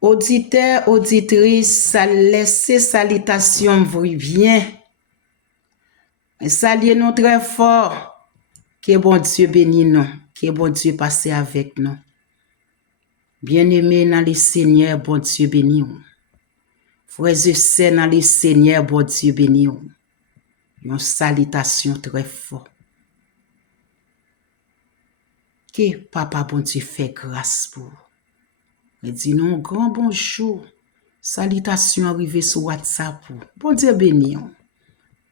Auditeur, auditrice, laissez salutation vous vient. Saluez nous très fort. Que bon Dieu bénisse nous. Que bon Dieu passe avec nous. Bien-aimés dans le Seigneur, bon Dieu bénisse nous. Frères et sœurs dans le Seigneur, bon Dieu bénisse nous. Une salutation très forte. Que Papa bon Dieu fait grâce pour. Mais dis nous un grand bonjour. Salutation arrivée sur WhatsApp. Bon Dieu bénisse nous.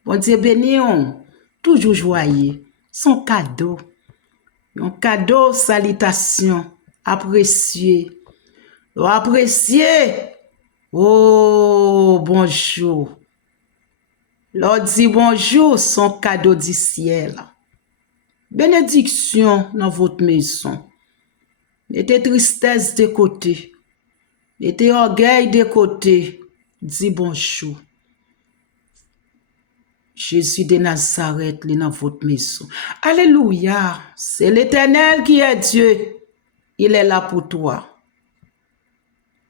Bon Dieu béni, toujours joyeux, son cadeau. Un cadeau, salutation, apprécié. Apprécié. Oh, bonjour. L'on dit bonjour, son cadeau du ciel. Bénédiction dans votre maison. Mettez tristesse de côté. Mettez orgueil de côté. Dis bonjour. Jésus de Nazareth, il est dans votre maison. Alléluia. C'est l'Éternel qui est Dieu. Il est là pour toi.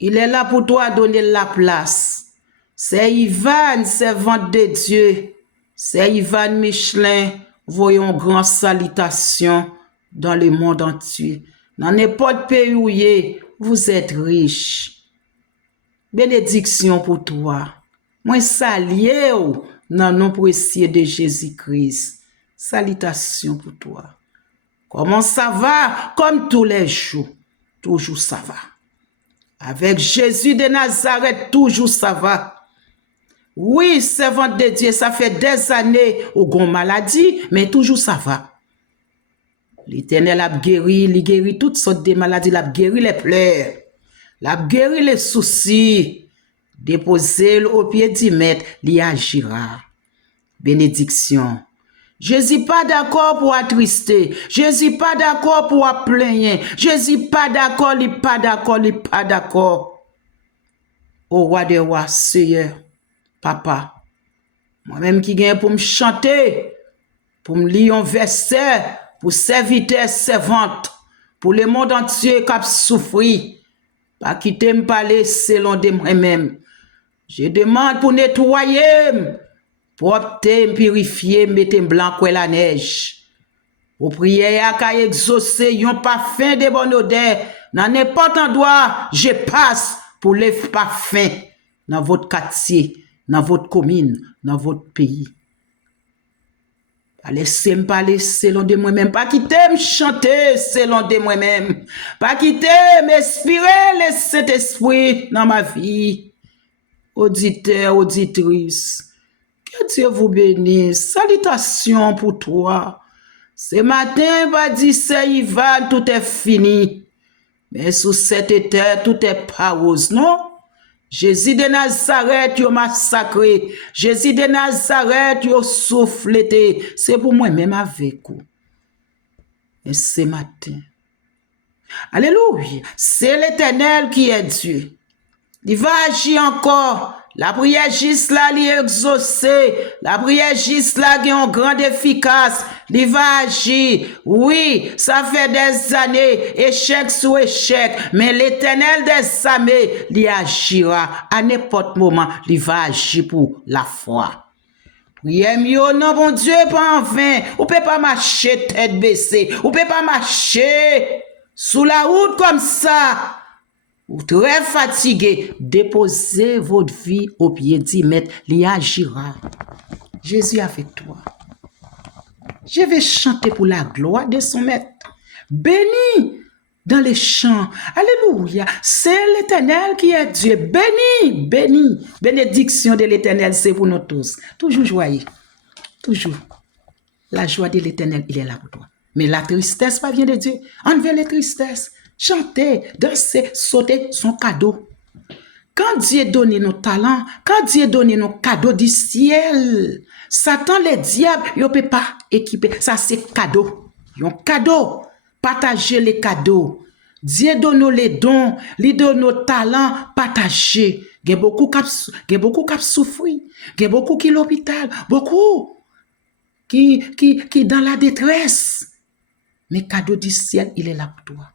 Il est là pour toi donner la place. C'est Ivan, servante de Dieu. C'est Ivan Michelin. Voyons grande salutation dans le monde entier. Dans n'importe pays où vous êtes riche. Bénédiction pour toi. Moi salue dans le nom précieux de Jésus-Christ. Salutations pour toi. Comment ça va? Comme tous les jours. Toujours ça va. Avec Jésus de Nazareth, toujours ça va. Oui, servant de Dieu, ça fait des années au gon maladie, mais toujours ça va. L'Éternel a guéri, il guérit toutes sortes de maladies, il a guéri les pleurs, il a guéri les soucis. Déposez au pied du maître, il agira. Bénédiction. Jésus pas d'accord pour attrister. Jésus pas d'accord pour plaindre. Jésus pas d'accord, il pas d'accord, il pas d'accord. Au roi des rois, Seigneur, Papa, moi-même qui gagne pour me chanter, pour me lire un verset, pour serviteur, servante, pour le monde entier qui a souffri, pas quitter me parler selon de moi-même. Je demande pour nettoyer, pour opter, purifier, mettre blanc comme la neige. Pour prier à qu'à exaucer, yon parfum de bonne odeur. Dans n'importe endroit, je passe pour les parfums dans votre quartier, dans votre commune, dans votre pays. Pas laisser me parler selon de moi-même. Pas quitter me chanter selon de moi-même. Pas quitter m'inspirer le Saint-Esprit dans ma vie. Auditeur, auditrice, que Dieu vous bénisse. Salutations pour toi. Ce matin, va dire, c'est Ivan, tout est fini. Mais sous cette terre, tout est pas rose, non? Jésus de Nazareth, yo massacré. Jésus de Nazareth, yo souffleté. C'est pour moi-même avec vous. Et ce matin, alléluia, c'est l'Éternel qui est Dieu. Il va agir encore. La prière juste là, il est exaucé. La prière juste là, qui est en grande efficace. Il va agir. Oui, ça fait des années, échec sur échec. Mais l'Éternel des armées, il agira. À n'importe moment, il va agir pour la foi. Prière mieux, non, bon Dieu, pas en vain. Ou peut pas marcher tête baissée. Ou peut pas marcher sous la route comme ça. Ou très fatigué, déposez votre vie au pied du maître, il agira. Jésus avec toi. Je vais chanter pour la gloire de son maître. Béni dans les champs. Alléluia. C'est l'Éternel qui est Dieu. Béni, béni. Bénédiction de l'Éternel, c'est pour nous tous. Toujours joyeux. Toujours. La joie de l'Éternel, il est là pour toi. Mais la tristesse, pas vient de Dieu. Enlevez les tristesses. Chanter, danser, sauter, son cadeau. Quand Dieu donne nos talents, quand Dieu donne nos cadeaux du ciel, Satan, les diables, ils ne peuvent pas équiper. Ça, c'est cadeau. Un cadeau. Partagez les cadeaux. Dieu donne nous les dons, il donne nos talents, partagez. Il y a beaucoup qui souffrent. Il y a beaucoup qui l'hôpital. Beaucoup qui dans la détresse. Mais cadeau du ciel, il est là pour toi.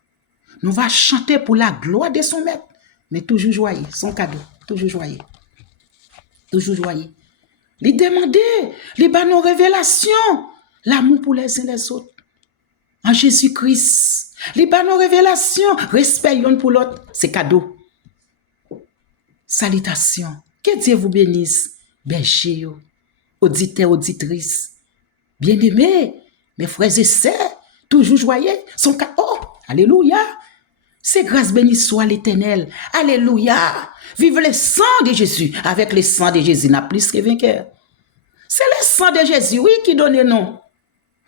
Nous va chanter pour la gloire de son maître. mais toujours joyeux, son cadeau, toujours joyeux. Toujours joyeux. Il demandait, il bat nos révélations, l'amour pour les uns les autres. En Jésus-Christ, il bat nos révélations, respect l'un pour l'autre, c'est cadeau. Salutations. Que Dieu vous bénisse, berger, auditeurs, auditrices. Bien-aimés, mes frères et sœurs, toujours joyeux, son cadeau. Oh, alléluia. C'est grâce bénie soit l'Éternel. Alléluia. Vive le sang de Jésus. Avec le sang de Jésus, n'a plus que vainqueur. C'est le sang de Jésus, oui, qui donne nom.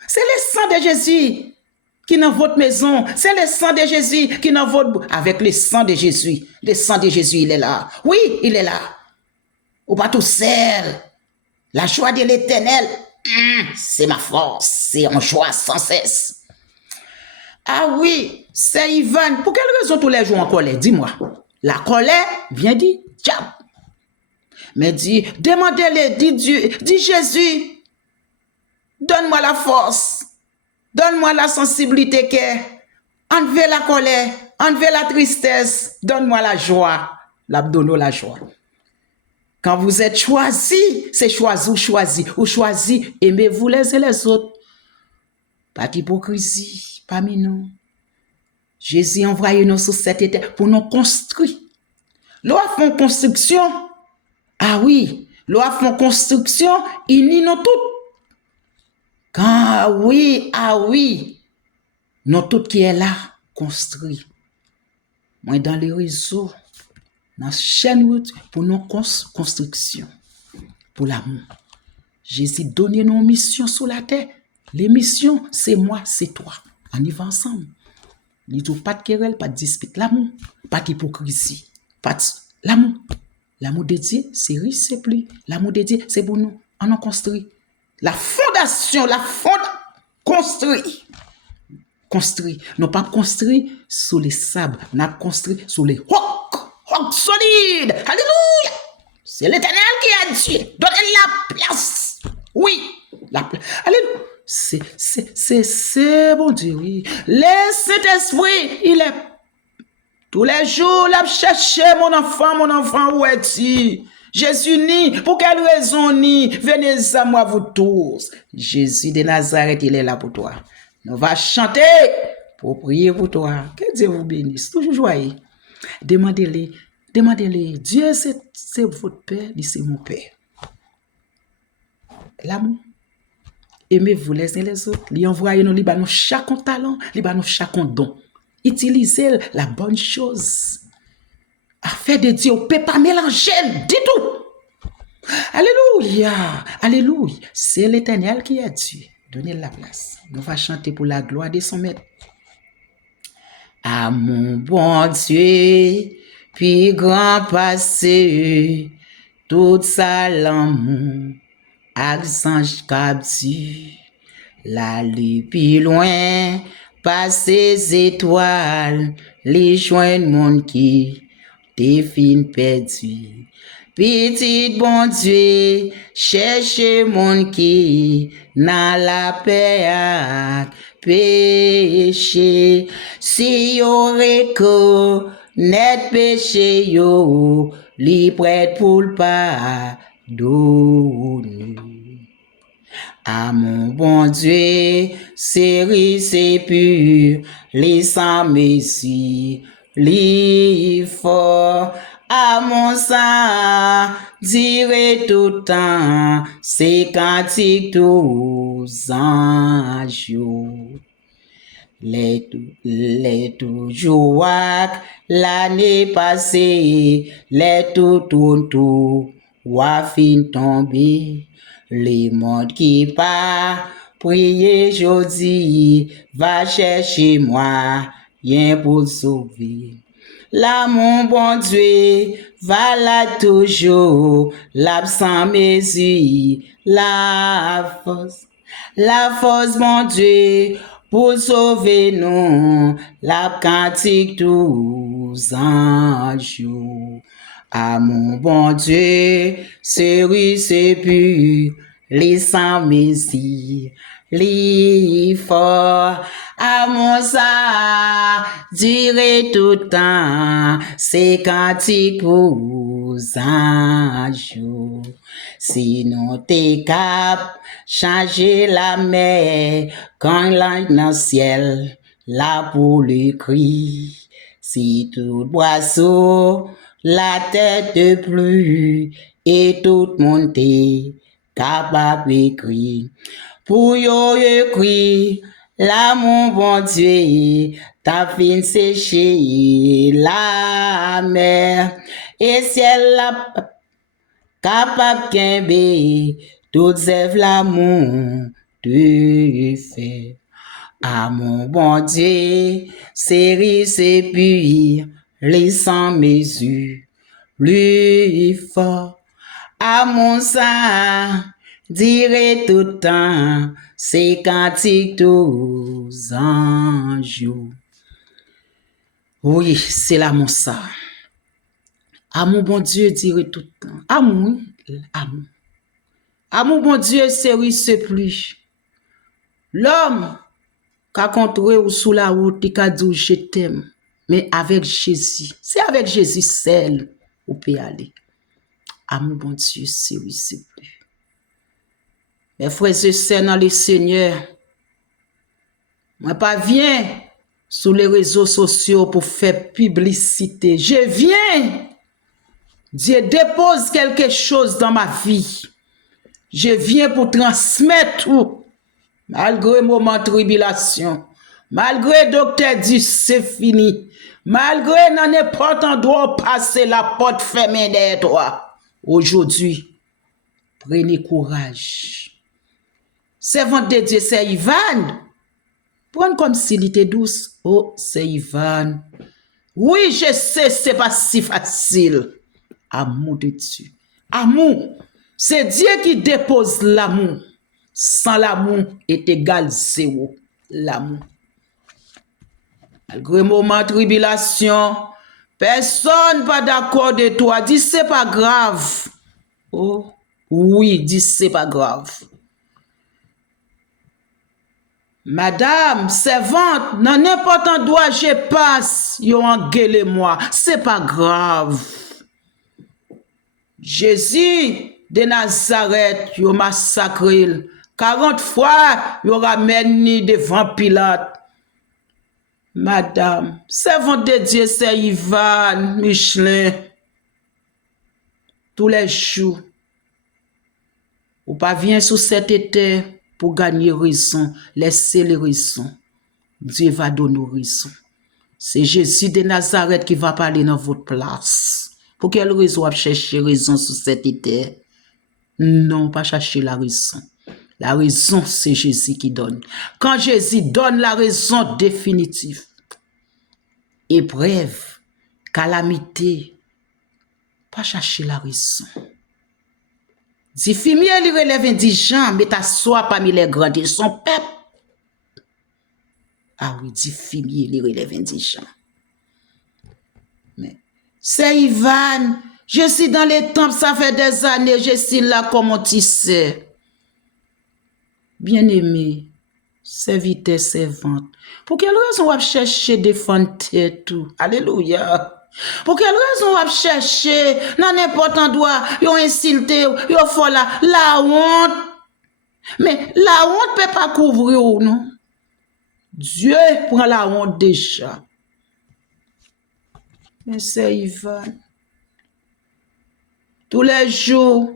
C'est le sang de Jésus qui est dans votre maison. C'est le sang de Jésus qui est dans votre... Avec le sang de Jésus. Le sang de Jésus, il est là. Oui, il est là. Ou pas tout seul. La joie de l'Éternel, c'est ma force. C'est en joie sans cesse. Ah oui, c'est Ivan. Pour quelle raison tous les jours en colère? Dis-moi. La colère vient dire, diable. Mais dis, demandez-le, dis Dieu, dis Jésus, donne-moi la force, donne-moi la sensibilité que, enlevez la colère, enlevez la tristesse, donne-moi la joie, l'abdono la joie. Quand vous êtes choisi, c'est choisi, ou choisi, aimez-vous les uns les autres. Pas d'hypocrisie parmi nous. Jésus envoie nous sur cette terre pour nous construire. L'on fait une construction. Ah oui, l'on fait une construction, il n'y nous toutes. Ah oui, nous toutes qui est là, construit. Moi, dans les réseaux, dans la chaîne route, pour nos constructions, pour l'amour. Jésus donne nos missions sur la terre. Les missions, c'est moi, c'est toi. On y va ensemble. Il n'y a pas de querelle, pas de dispute. L'amour, pas d'hypocrisie. Pas de... L'amour. L'amour de Dieu, c'est riche, c'est plus. L'amour de Dieu, c'est pour nous. On a construit. La fondation, construit. Construit. Non pas construit sur les sables. On a construit sur les rocs solides. Alléluia. C'est l'Éternel qui a dit. Donnez la place. Oui. La place. Alléluia. C'est bon Dieu, oui. Le Saint-Esprit, il est tous les jours, il a cherché mon enfant, où est-il? Jésus ni, pour quelle raison ni? Venez à moi vous tous. Jésus de Nazareth, il est là pour toi. Nous va chanter pour prier pour toi. Que Dieu vous bénisse. Toujours joyeux. Demandez-le. Dieu, c'est votre Père, c'est mon Père. L'amour. Aimez-vous les uns les autres. Lui envoyez nous, nous chaque talent, nous chaque don. Utilisez la bonne chose. Affaire de Dieu, on ne peut pas mélanger du tout. Alléluia. Alléluia. C'est l'Éternel qui est Dieu. Donnez la place. Nous allons chanter pour la gloire de son maître. À mon bon Dieu, puis grand passé, tout ça l'amour. Archange captu, l'aller plus loin, passe ces étoiles, les joindre monde qui t'es fin perdu. Petit bon Dieu, cherchez monde qui n'a la paix à péché. Si yo reconnaît péché yo, li prête pour le pardonner. À mon bon Dieu, c'est pur, les sans messie, les fort. À mon sang, dirai tout le temps, c'est cantique tous anges. Les toujours l'année passée, les tout, wa fin tombé. Les mondes qui part, prier jodi, va chercher moi, rien pour sauver. Là, mon bon Dieu, va là toujours, l'absent mesure, la force, mon Dieu, pour sauver nous, la cantique tous anges. À mon bon Dieu, c'est pur, les sans messie, li fort. Amour ça durer tout le temps, c'est cantique pour un jour. Sinon t'es cap changer la mer quand l'ange dans le ciel là pour le cri. Si tout boisseau la tête de pluie et tout le monde est capable d'écrire. Pour yo écrit, l'amour bon Dieu, ta fin séché la mer, et ciel la capable qu'embe, toutes œuvres l'amour de fait. Ah mon bon Dieu, série c'est puis, les sans mesure, plus fort. À mon sein, dirai tout le temps, c'est cantique tous anges. Oui, c'est l'amour ça. Amour bon Dieu, dirai tout le temps. Amour, amour. Amour bon Dieu, c'est plus. L'homme, qu'a contrôlé ou sous la route, il a dit je t'aime. Mais avec Jésus, c'est avec Jésus seul où peut aller. Amour bon Dieu, c'est plus. Mes frères et sœurs dans le Seigneur, moi pas viens sur les réseaux sociaux pour faire publicité. Je viens. Dieu dépose quelque chose dans ma vie. Je viens pour transmettre tout. Malgré moment de tribulation, malgré docteur dit c'est fini, malgré dans n'importe endroit passer la porte fermée derrière toi. Aujourd'hui, prenez courage. Servant de Dieu, c'est Ivan. Prends comme s'il était douce. Oh, c'est Ivan. Oui, je sais, c'est pas si facile. Amour de Dieu. Amour, c'est Dieu qui dépose l'amour. Sans l'amour est égal zéro. L'amour. Malgré moment de tribulation, personne pas d'accord de toi. Dis c'est pas grave. Oh, oui, dis c'est pas grave. Madame, servante, dans n'importe endroit je passe, yo engueulé moi, c'est pas grave. Jésus de Nazareth, yo massacré 40 fois, yo ramène ni devant Pilate. Madame, servante de Dieu, c'est Ivan Michelin. Tous les jours, ou pas vient sous cette terre pour gagner raison, laissez les raisons. Dieu va donner raison. C'est Jésus de Nazareth qui va parler dans votre place. Pour quelle raison chercher raison sur cette terre? Non, pas chercher la raison. La raison, c'est Jésus qui donne. Quand Jésus donne la raison définitive, épreuve, calamité, pas chercher la raison. Si fumier lui relève indigent, mais t'assois parmi les grands de son peuple. Ah oui, dit fumier lui relève indigent. Mais c'est Ivan, je suis dans les temples, ça fait des années, je suis là comme on tissait. Bien-aimé, serviteur, servante, pour quelle raison on va chercher défendre tout? Alléluia. Pour quelle raison on va chercher dans n'importe endroit, yon insulté, yon fait la honte. Mais la honte peut pas couvrir ou non. Dieu prend la honte déjà. Mais c'est Ivan. Tous les jours,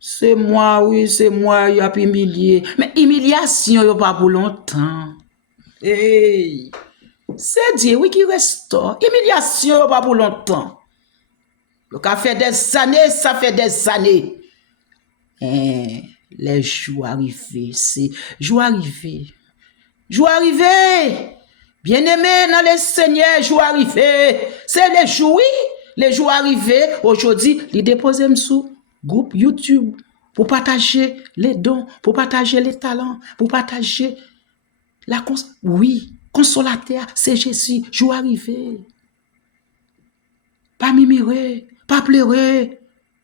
c'est moi, oui, c'est moi, il a humilié. Mais humiliation, il pas pour longtemps. Hey. C'est Dieu, oui, qui restaure. Humiliation, pas pour longtemps. Le cas fait des années, ça fait des années. Les jours arrivés, c'est jours arrivés. Jours arrivés. Bien-aimé dans le Seigneur, jours arrivés. C'est les jours, oui. Les jours arrivés. Aujourd'hui, les déposer sous groupe YouTube pour partager les dons, pour partager les talents, pour partager la oui. Consolateur, c'est Jésus, jour arrivé. Pas murmurer, pas pleurer.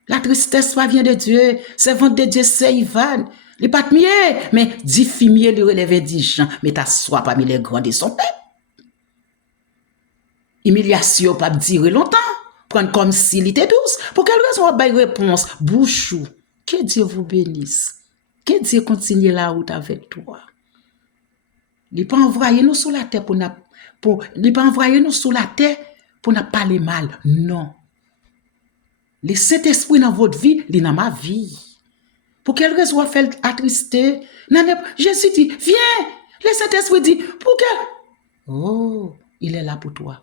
La tristesse pas vient de Dieu. Servante de Dieu, c'est Ivan. Il pas de mieux, mais 10 filles lui relève 10 gens, mais t'assois parmi les grands de son peuple. Humiliation pas durer longtemps, prendre comme s'il était douce. Pour quelle raison on a une réponse? Bouchou, que Dieu vous bénisse. Que Dieu continue la route avec toi. Il pas envoyer nous sur la terre il pas envoyer nous sur la terre pour ne parler mal. Non. Le Saint-Esprit dans votre vie, il est dans ma vie. Pour quelle raison on fait attrister? Jésus dit, viens. Le Saint-Esprit dit, pour quelle? Oh, il est là pour toi.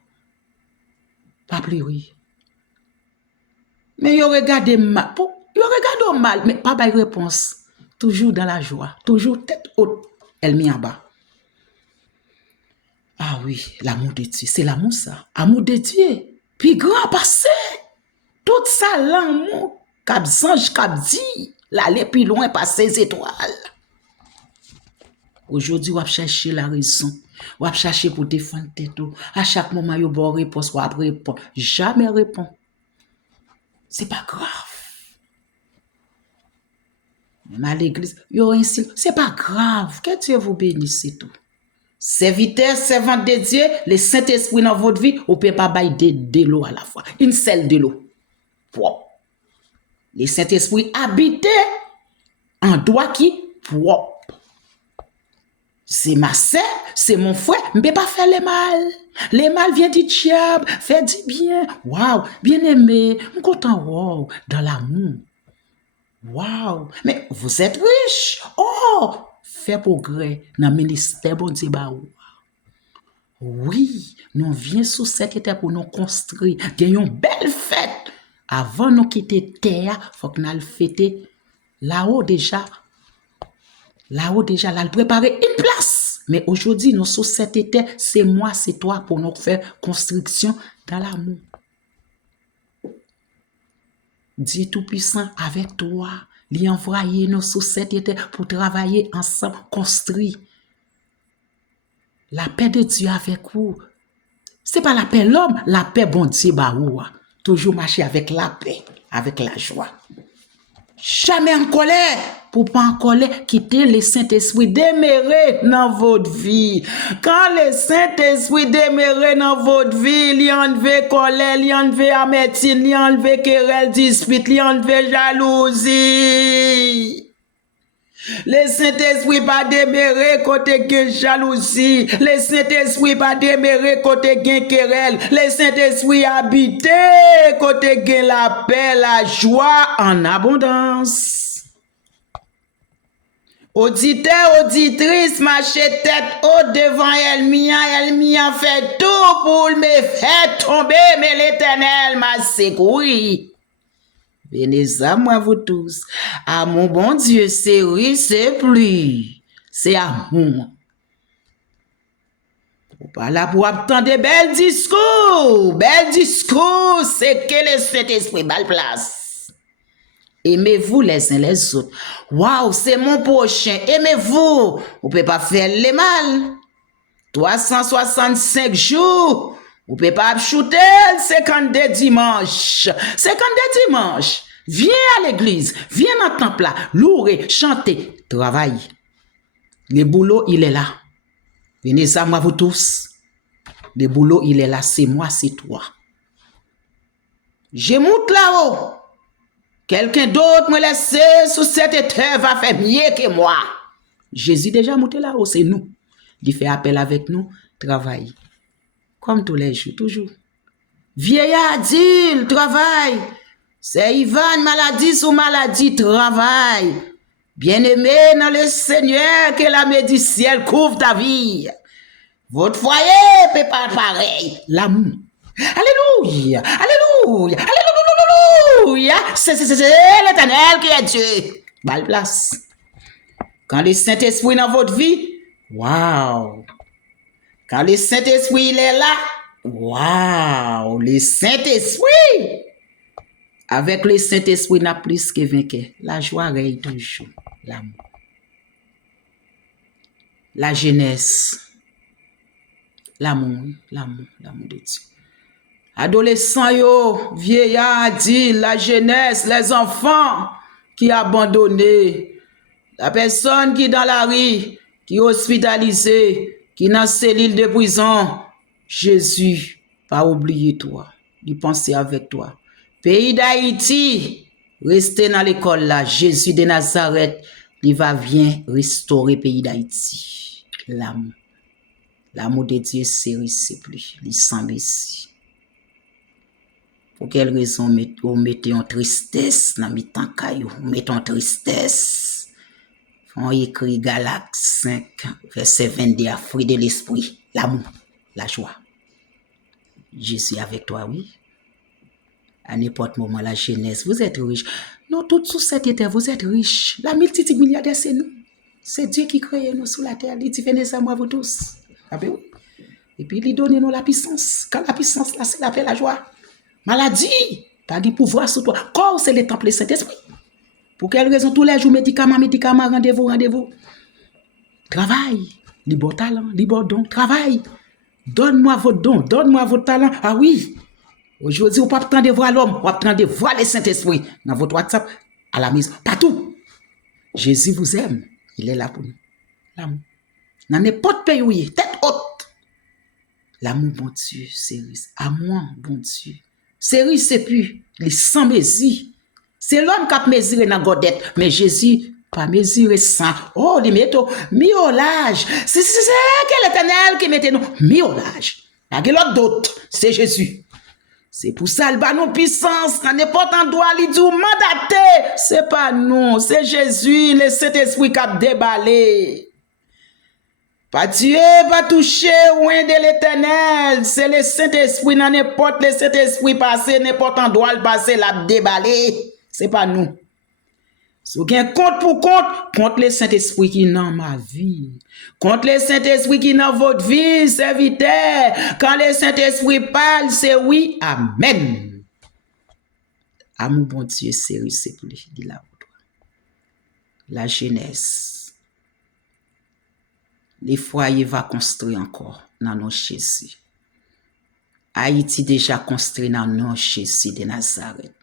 Pas pleurer. Mais il regarde mal. Il regarde mal, mais pas de réponse. Toujours dans la joie. Toujours tête haute. Elle met en bas. Ah oui, l'amour de Dieu. C'est l'amour ça. Amour de Dieu. Puis grand passé. Tout ça, l'amour. Cap zange, cap dit. L'aller plus loin par ses étoiles. Aujourd'hui, on va chercher la raison. On va chercher pour défendre tête. À chaque moment, il y a une réponse. On va répondre. Jamais répond. C'est pas grave. Même à l'église, c'est pas grave. Que Dieu vous bénisse, c'est tout. Serviteur, servante de Dieu, le Saint-Esprit dans votre vie, vous ne pouvez pas bailler de l'eau à la fois. Une seule de l'eau. Propre. Le Saint-Esprit habite en doigt qui propre. C'est ma sœur, c'est mon frère, je ne peux pas faire le mal. Le mal vient du diable, fait du bien. Waouh, bien aimé, je suis content, wow, dans l'amour. Waouh, mais vous êtes riche. Oh, fait progrès dans le ministère, bon Dieu, oui, nous venons sous cette terre pour nous construire. Gagnons une belle fête. Avant nous quitter terre, il faut que nous le fêter là-haut déjà. Là-haut déjà, là, préparer une place. Mais aujourd'hui, nous sous cette terre, c'est moi, c'est toi pour nous faire construction dans l'amour. Dieu Tout-Puissant avec toi, lui envoyer nous sous cette terre pour travailler ensemble, construire. La paix de Dieu avec vous. C'est pas la paix l'homme, la paix bon Dieu baoua. Toujours marcher avec la paix, avec la joie. Jamais en colère, pour pas en colère, quitter le Saint-Esprit demeurer dans votre vie. Quand le Saint-Esprit demeurer dans votre vie, il enlève colère, il enlève amertume, il enlève querelle, dispute, il enlève jalousie. Le Saint-Esprit pas demeurer côté gen jalousie. Le Saint-Esprit pas demeurer côté gen querelle. Le Saint-Esprit habite côté gen la paix, la joie en abondance. Auditeur, auditrice, marchez tête haute devant Elmia fait tout pour me faire tomber, mais l'Éternel m'a secouru. Bénis à moi vous tous. À mon bon Dieu, c'est oui, c'est plus. C'est amour. Pas là pour attendre des belles discours. Belles discours, c'est que le Saint-Esprit belle place. Aimez-vous les uns les autres. Waouh, c'est mon prochain. Aimez-vous. Vous ne pouvez pas faire le mal. 365 jours. Vous ne pouvez pas shooter 52 dimanches. 52 dimanches. Viens à l'église. Viens dans le temple là. Louer, chanter, travailler. Le boulot, il est là. Venez à moi, vous tous. Le boulot, il est là. C'est moi, c'est toi. Je monte là-haut. Quelqu'un d'autre me laisse sous cette terre va faire mieux que moi. Jésus déjà monté là-haut, c'est nous. Il fait appel avec nous, travaille. Comme tous les jours, toujours. Vieillard dit, travaille. C'est Ivan, maladie sous maladie, travaille. Bien-aimé dans le Seigneur, que la main du ciel couvre ta vie. Votre foyer peut pas pareil. L'amour. Alléluia. Alléluia. Alléluia. C'est l'Éternel qui est Dieu. Belle place. Quand le Saint-Esprit dans votre vie, waouh. Quand le Saint-Esprit il est là, waouh, le Saint-Esprit. Avec le Saint-Esprit, n'a plus que vainqueur. La joie règne toujours. L'amour. La jeunesse. L'amour, l'amour de Dieu. Adolescents, yo, vieillards, dit, la jeunesse, les enfants qui abandonnés. La personne qui est dans la rue, qui est hospitalisée, qui est dans la cellule de prison, Jésus, pas oublier toi, il pense avec toi. Pays d'Haïti, restez dans l'école là, Jésus de Nazareth, il va bien restaurer le pays d'Haïti. L'amour. L'amour de Dieu, c'est réciproque, il semble ici. Pour quelle raison vous mettez en tristesse dans le temps caillou, vous mettez en tristesse. On écrit Galates 5, verset 22, fruit de l'esprit, l'amour, la joie. Jésus avec toi, oui. À n'importe moment, la jeunesse, vous êtes riche. Non, toute société, vous êtes riche. La multitude milliardaire, c'est nous. C'est Dieu qui crée nous sur la terre. Il dit, venez à moi, vous tous. Ah ben oui. Et puis, il donne nous la puissance. Quand la puissance, là, c'est la paix, la joie. Maladie, pas de pouvoir sur toi. Corps, c'est le temple du Saint-Esprit. Pour quelle raison tous les jours, médicaments, rendez-vous. Travail, libre talent, libre don, travail. Donne-moi votre don, donne-moi votre talent. Ah oui, aujourd'hui, on ne peut pas attendre voir l'homme, on peut attendre voir le Saint-Esprit dans votre WhatsApp, à la maison, partout. Jésus vous aime, il est là pour nous. L'amour. Dans n'importe pays où il est, tête haute. L'amour, bon Dieu, c'est riche. À moi, bon Dieu. C'est riche, c'est plus, les sans mesure. C'est l'homme qui a mesuré dans la godette, mais Jésus pas mesuré sans. Oh, il met miolage. C'est quel éternel qui mette nous miolage. La gueule d'autre, c'est Jésus. C'est pour ça le nous puissance, dans n'importe endroit, il dit mandaté. C'est pas nous, c'est Jésus, le Saint-Esprit qui a déballé. Pas tuer, pas toucher, loin de l'éternel. C'est le Saint-Esprit, dans n'importe le Saint-Esprit passé, n'importe endroit le passé, l'a déballé. C'est pas nous. Si vous avez compte pour compte, contre le Saint-Esprit qui est dans ma vie. Contre le Saint-Esprit qui est dans votre vie, serviteur. Quand le Saint-Esprit parle, c'est oui, amen. Amour, bon Dieu, sérieux, c'est pour lui, dit là. La jeunesse. Les foyers vont construire encore dans nos Jésus. Haïti déjà construit dans nos Jésus de Nazareth.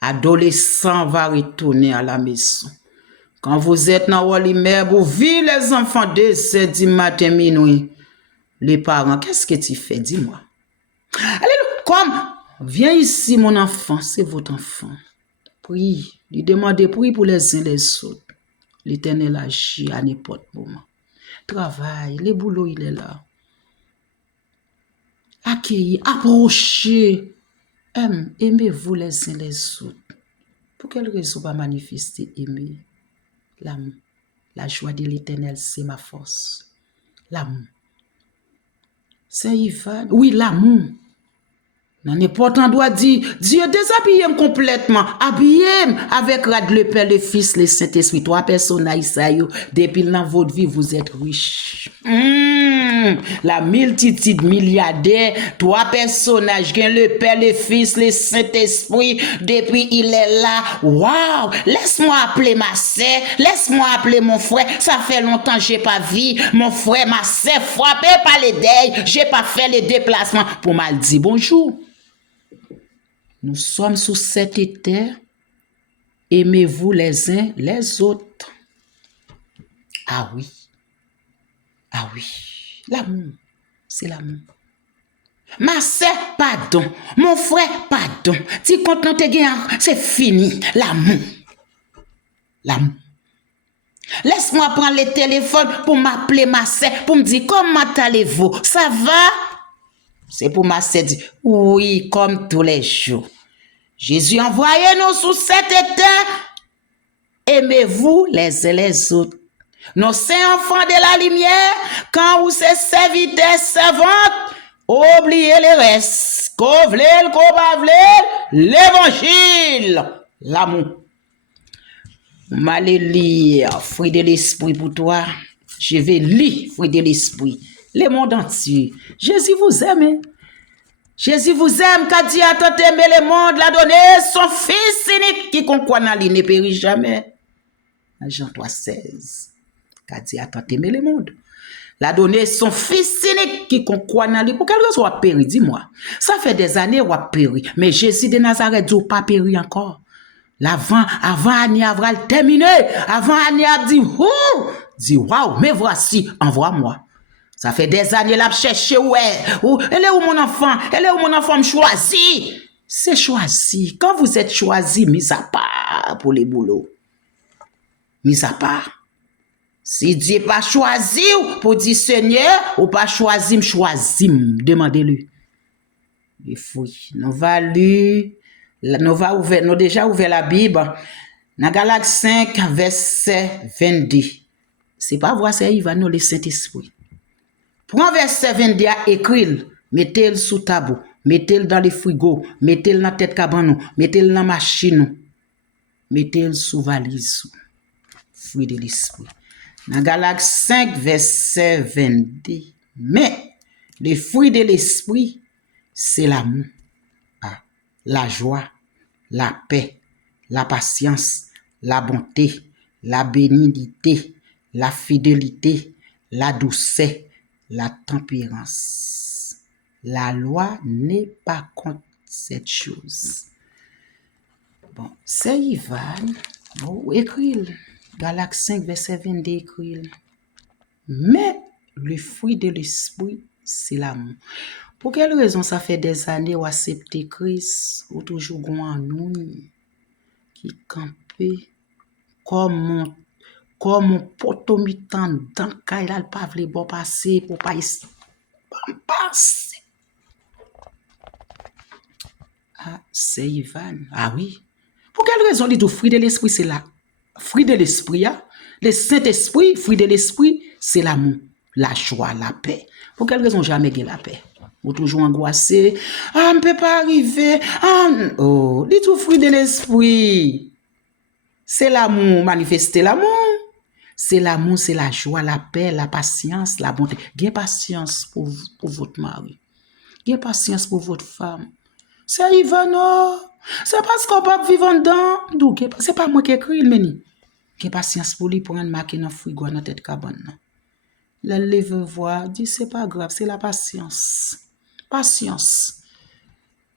Adolescent va retourner à la maison. Quand vous êtes dans Walimer, vous vivez les enfants de 7 matin minuit. Les parents, qu'est-ce que tu fais? Dis-moi. Allez, comme, viens ici mon enfant, c'est votre enfant. Prie, lui demandez prie pour les uns les autres. L'Éternel agit à n'importe moment. Travail, le boulot, il est là. Accueillir, approcher. Aimez-vous les uns les autres. Pour quelle raison pas manifester aimer? L'amour. La joie de l'Éternel, c'est ma force. L'amour. C'est Ivan. Oui, l'amour. Dans n'importe endroit dit, Dieu déshabille complètement, habillé avec le Père, le Fils, le Saint-Esprit. Trois personnages, ça y est, depuis dans votre vie, vous êtes riches. La multitude milliardaire, trois personnages, le Père, le Fils, le Saint-Esprit, depuis il est là. Waouh! Laisse-moi appeler ma sœur, laisse-moi appeler mon frère. Ça fait longtemps que j'ai pas vu mon frère, ma sœur frappé par les deuils. J'ai pas fait le déplacement pour mal dire bonjour. Nous sommes sous cette terre. Aimez-vous les uns les autres. Ah oui. Ah oui. L'amour, c'est l'amour. Ma sœur, pardon. Mon frère, pardon. Si content te gagne, c'est fini. L'amour. L'amour. Laisse-moi prendre le téléphone pour m'appeler ma sœur, pour me dire comment allez-vous? Ça va? C'est pour ma sœur dire oui, comme tous les jours. Jésus envoyez nous sous cette terre. Aimez-vous les uns les autres. Nos saints enfants de la lumière, quand vous êtes serviteurs, servantes, oubliez le reste. Qu'on vle, qu'on pas vle, l'évangile, l'amour. M'allez lire fruit de l'esprit pour toi. Je vais lire fruit de l'esprit. Le monde entier. Jésus vous aime. Jésus vous aime, car Dieu a tant aimé le monde, l'a donné son fils unique, qui concourt dans lui ne périt jamais. Jean 3,16. Car Dieu a tant aimé le monde. L'a donné son fils unique, qui concourt dans lui. Pour quelle raison a péri, dis-moi. Ça fait des années où a péri. Mais Jésus de Nazareth, Dieu pas péri encore. Avant Annie Avral terminé, avant Annie a dit waouh, mais voici, envoie-moi. Ça fait des années là chercher ouais. Elle est où mon enfant? Elle est où mon enfant me choisi? C'est choisi. Quand vous êtes choisi, mis à part pour les boulots. Mis à part. Si Dieu pas choisi pour dire Seigneur, ou pas choisi, me choisi, demandez-lui. Il faut, nous va lire, nous déjà ouvert la Bible, dans Galates 5, verset 22. C'est pas vrai, c'est Ivan, nous le Saint-Esprit. Prends verset 22 à écrire, mettez-le sous tabou, mettez-le dans les frigos, mettez-le dans la tête cabane, mettez-le dans la machine, mettez-le sous valise, fruit de l'esprit. Dans Galates 5, verset 22. Mais le fruit de l'esprit, c'est l'amour, la joie, la paix, la patience, la bonté, la bénignité, la fidélité, la douceur, la tempérance. La loi n'est pas contre cette chose. Bon, c'est Ivan. Bon, écrit. Galates 5, verset 22, écrit. Mais le fruit de l'esprit, c'est l'amour. Pour quelle raison ça fait des années ou accepter Christ ou toujours en nous qui campait comme mon potomitan dans le pas vle bon passer pour pas passer. Ah, c'est Ivan. Ah oui. Pour quelle raison dit le fruit de l'esprit c'est là? Fruit de l'esprit, le Saint-Esprit, fruit de l'esprit, c'est l'amour, la joie, la paix. Pour quelle raison jamais gagné la paix? Ou toujours angoissé, ah, ne peut pas arriver, ah, oh, dit tout fruit de l'esprit. C'est l'amour, manifester l'amour. C'est l'amour, c'est la joie, la paix, la patience, la bonté. Gain patience pour votre mari. Gain patience pour votre femme. C'est Ivano. C'est parce qu'on peut vivre en dedans. C'est pas moi qui écris, mais gain patience pour lui pour un marquer dans le frigo dans tête cabane. Le lève voir, dit c'est pas grave, c'est la patience. Patience.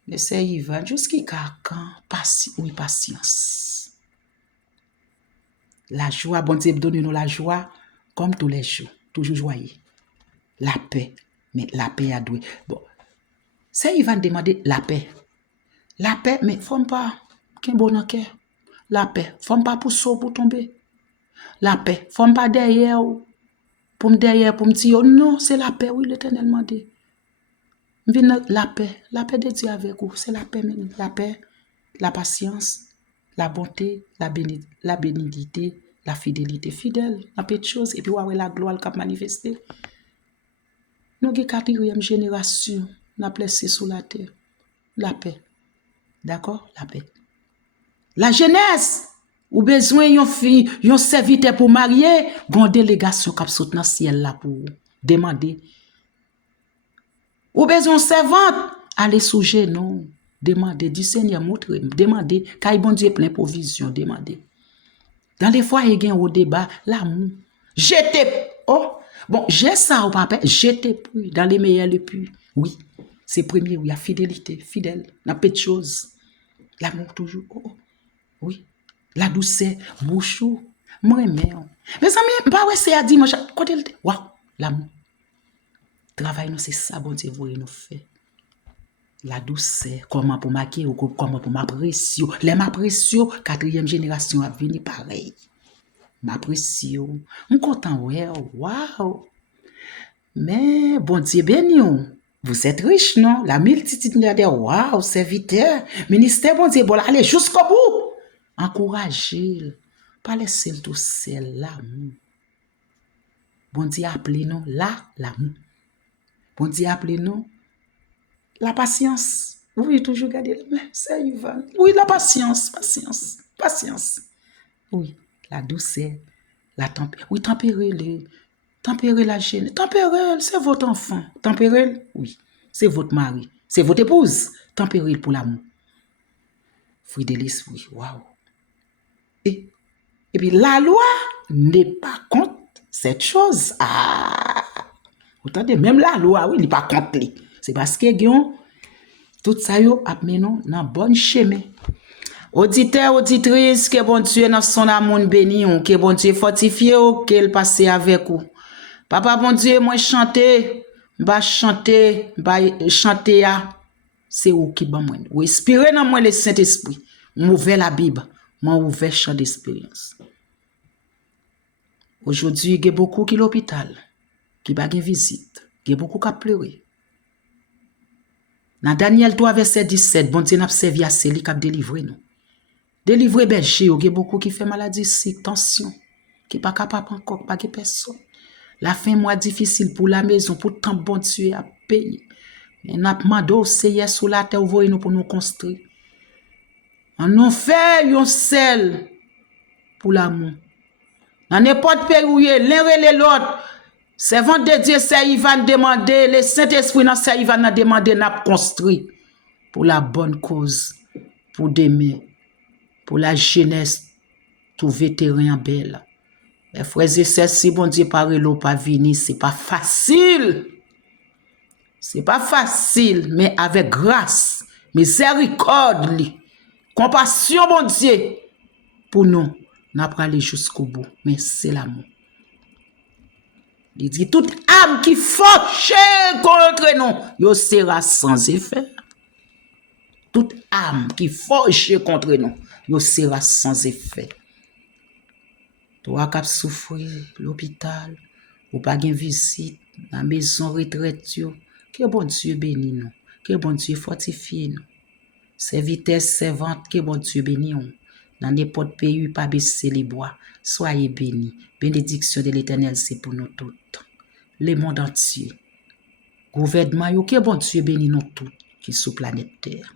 Mais c'est Ivan, jusqu'à quand? Oui, patience. La joie, bon Dieu donne nous la joie comme tous les jours, toujours joyeux. La paix, mais la paix a doué. Bon, c'est Ivan demander la paix. La paix, mais faut pas qu'un bon cœur. La paix, faut pas pour saut pour tomber. La paix, faut pas derrière pour me dire oh non, c'est la paix, oui, l'Éternel m'a dit. La paix de Dieu avec vous, c'est la paix, la patience, la bonté, la bénignité, la fidélité, fidèle, la paix de choses, et puis ouais, la gloire qui a manifesté. Nous avons 4e génération, nous avons placé sous la terre. La paix. D'accord? La paix. La jeunesse, ou besoin yon fille, yon serviteur pour marier, gon délégation qui saute dans le ciel là pour demander. Ou besoin servante, aller sous non, demander du Seigneur montre, demander, car bon Dieu plein provision, demander. Dans les foyers gen au débat, l'amour. J'étais bon, j'ai ça au papa, j'étais plus dans les meilleurs les plus. Oui, c'est premier, oui, la fidélité, fidèle, la paix de choses. L'amour toujours. Oui, la douceur, bouchou, moi même. Mais ça pas ouais c'est à dimanche côté le waouh, l'amour. Travail nous c'est ça bon Dieu voulait nous faire. La douceur, comment pour marquer ou comment pour m'apprécier. Les m'apprécier 4e génération a venir pareil. M'apprécier. On content ouais, waouh. Mais bon Dieu béni. Vous êtes riche non? La multitude de waouh, serviteur, ministère bon Dieu bon aller jusqu'au bout. Encouragez-le. Pas laisser tout seul l'amour. Bon Dieu appelez nous là l'amour. Bon Dieu appelez nous la patience. Oui, toujours garder le même. C'est Ivan. Oui, la patience. Oui, la douceur, la tempérance. Oui, tempérez-le. Tempérez la gêne. Tempérez, c'est votre enfant. Tempérez, oui, c'est votre mari. C'est votre épouse. Tempérez pour l'amour. Fruit de l'esprit. Waouh. Et puis la loi n'est pas contre cette chose. Ah, vous entendez, même la loi, oui, il n'est pas contre. C'est parce que tout ça, yo amené nous dans bon chemin. Auditeur, auditrice, que bon Dieu dans son amour béni, que bon Dieu fortifie, qu'il passe avec vous. Papa bon Dieu, moi chanter, chanter, c'est où qui ban moi. Ou inspirer dans moi le Saint-Esprit. M'ouvert la Bible, moi ouvert champ d'expérience. Aujourd'hui, il y a beaucoup qui l'hôpital, qui pas de visite, il y a beaucoup qui pleurer. Dans Daniel 3 verset 17, bon Dieu n'a servi à celui qui a délivré nous. Délivrer berger, il y a beaucoup qui fait maladie, sick, tension, qui pas capable encore, pas de personne. La fin mois difficile pour la maison, pour tant bon Dieu à payer. Mais n'a demandé au Seigneur sous la terre voyez nous pour nous construire. On nous fait un sel pour l'amour. Dans n'importe pays où l'un et l'autre, servant de Dieu, c'est il va demander, le Saint-Esprit dans ça il va nous demander n'a construit pour la bonne cause, pour demain, pour la jeunesse, tout vétéran belle. Mes frères et sœurs, si bon Dieu parle l'eau pas venir, c'est pas facile. C'est pas facile, mais avec grâce, miséricorde, compassion, bon Dieu, pour nous, nous allons aller jusqu'au bout. Mais c'est l'amour. Il dit, toute âme qui fauche contre nous, yo sera sans effet. Toute âme qui fauche contre nous, yo sera sans effet. Toi qui souffrir l'hôpital, ou pas de visite, dans la maison retraite, que bon Dieu bénisse nous, que bon Dieu fortifie nous. Serviteurs, servantes, que bon Dieu bénisse nous. Dans n'importe pays, pas baisser les bois. Soyez bénis. Bénédiction de l'Éternel, c'est pour nous tous. Le monde entier. Gouvernement, que bon Dieu bénisse nous tous qui sont sur la planète Terre.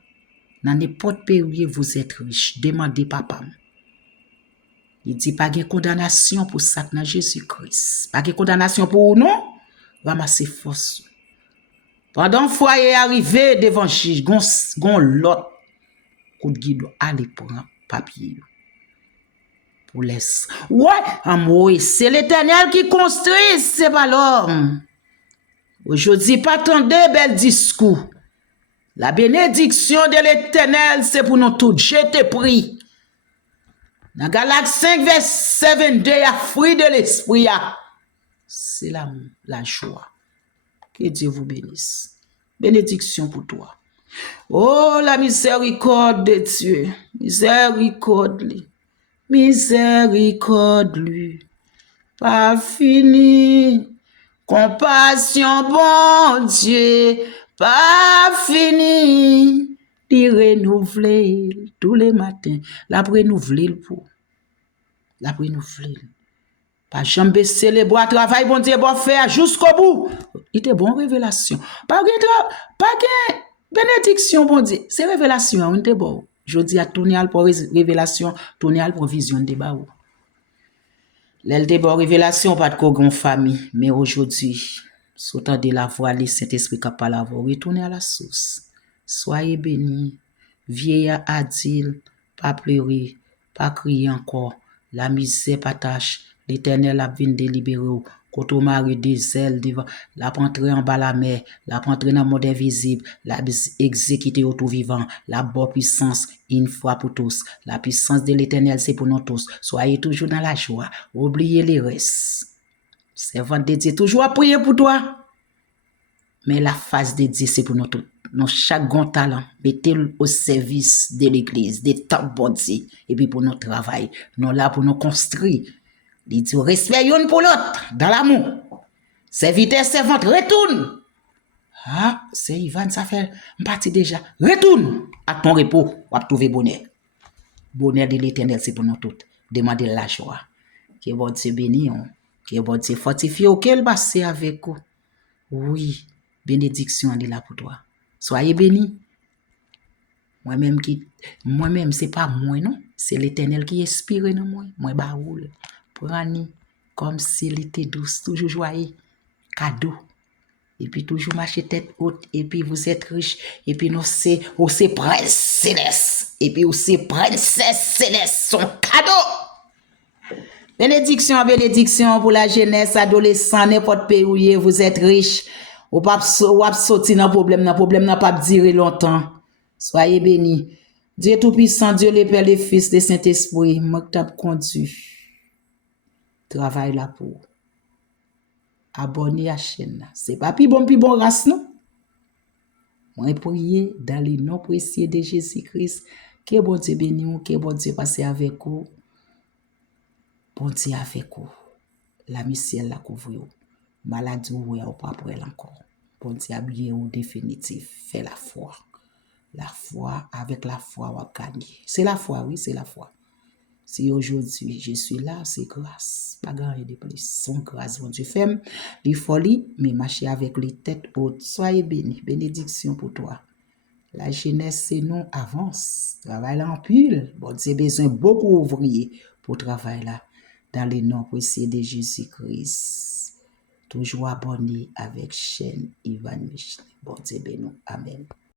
Dans n'importe pays où vous êtes riche, demandez papa. Il dit pas de condamnation pour ça dans Jésus-Christ. Pas de condamnation pour nous. Ramassez force. Pendant foyer arrivé devant juge, gon l'autre coup de guide aller prendre papier. Pour laisser. Ouais, amour, c'est l'Éternel qui construit, c'est pas l'homme. Aujourd'hui, pas attendez bel discours. La bénédiction de l'Éternel, c'est pour nous tous. Je te prie. Dans Galates 5, verset 22, il y a fruit de l'esprit. C'est l'amour, la joie. Que Dieu vous bénisse. Bénédiction pour toi. Oh, la miséricorde de Dieu. Miséricorde lui. Miséricorde lui. Pas fini. Compassion, bon Dieu. Pas fini. Il renouveler tous les matins. La renouveler pour. La renouveler. Pas jamais baisser les bois, travail, bon Dieu, bon faire jusqu'au bout. Il était bon révélation. Pas de bénédiction, bon Dieu. C'est révélation, on était bon. Je dis à tourner pour révélation, tourner à pour vision de débat. L'elle de bon révélation, pas de grand famille. Mais aujourd'hui, sautant de la voix, le Saint-Esprit qui parle à vous, retournez à la source. Soyez bénis. Vieillard a dit, pas pleurer, pas crier encore. La misère partage. L'Éternel a venu délibérer. Quand on mari des ailes devant, la rentrer en bas la mer, la rentrer dans le monde invisible, la exécuter au tout vivant, la bonne puissance une fois pour tous. La puissance de l'Éternel, c'est pour nous tous. Soyez toujours dans la joie. Oubliez les restes. Servant de Dieu, toujours à prier pour toi. Mais la face de Dieu, c'est pour nous tous. Nous, chaque grand talent, mettez-le au service de l'Église, des temps bon Dieu, et puis pour notre travail. Nous là pour nous construire. Il dit, respect une pour l'autre, dans l'amour. Serviteur, servante, retourne. Ah, c'est Ivan, ça fait une partie déjà. Retourne à ton repos, on va trouver bonheur. Bonheur de l'Éternel, c'est pour nous tous. Demandez la joie. Que bon Dieu bénisse, que bon Dieu fortifie, qu'elle passe avec vous. Oui, bénédiction est là pour toi. Soyez bénis. Moi-même, c'est pas moi, non. C'est l'Éternel qui inspire dans moi. Moi, baoul. Prani, comme s'il était douce, toujours joyeux, cadeau. Et puis toujours marcher tête haute, et puis vous êtes riche, et puis nous c'est prince céleste, et puis aussi princesse céleste, son cadeau. Bénédiction, bénédiction pour la jeunesse, adolescent, n'importe pays où vous êtes riche, ou pas sortir dans problème n'a pas durer longtemps. Soyez bénis. Dieu Tout-Puissant, Dieu le Père, le Fils, le Saint-Esprit, moi qui t'ai conduit, travail là pour abonner à la chaîne. C'est pas plus bon race, non? Moi, prier dans le nom précieux de Jésus-Christ, que bon Dieu béni, que bon Dieu passe avec vous, bon Dieu avec vous. La missiel la couvre, maladie ou pas pour elle encore. Bon Dieu habillé ou définitif, fait la foi. La foi, avec la foi, on va gagner. C'est la foi, oui, c'est la foi. Si aujourd'hui je suis là, c'est grâce. Pas grand de plus. Son grâce, bon Dieu fait les folies, mais marcher avec les têtes hautes. Soyez bénis. Bénédiction pour toi. La jeunesse, c'est non, avance. Travail en pile. Bon Dieu, besoin beaucoup ouvriers pour travailler là. Dans les noms précieux de Jésus-Christ. Toujours abonné avec chaîne Ivan Michelet. Bon Dieu, béni. Amen.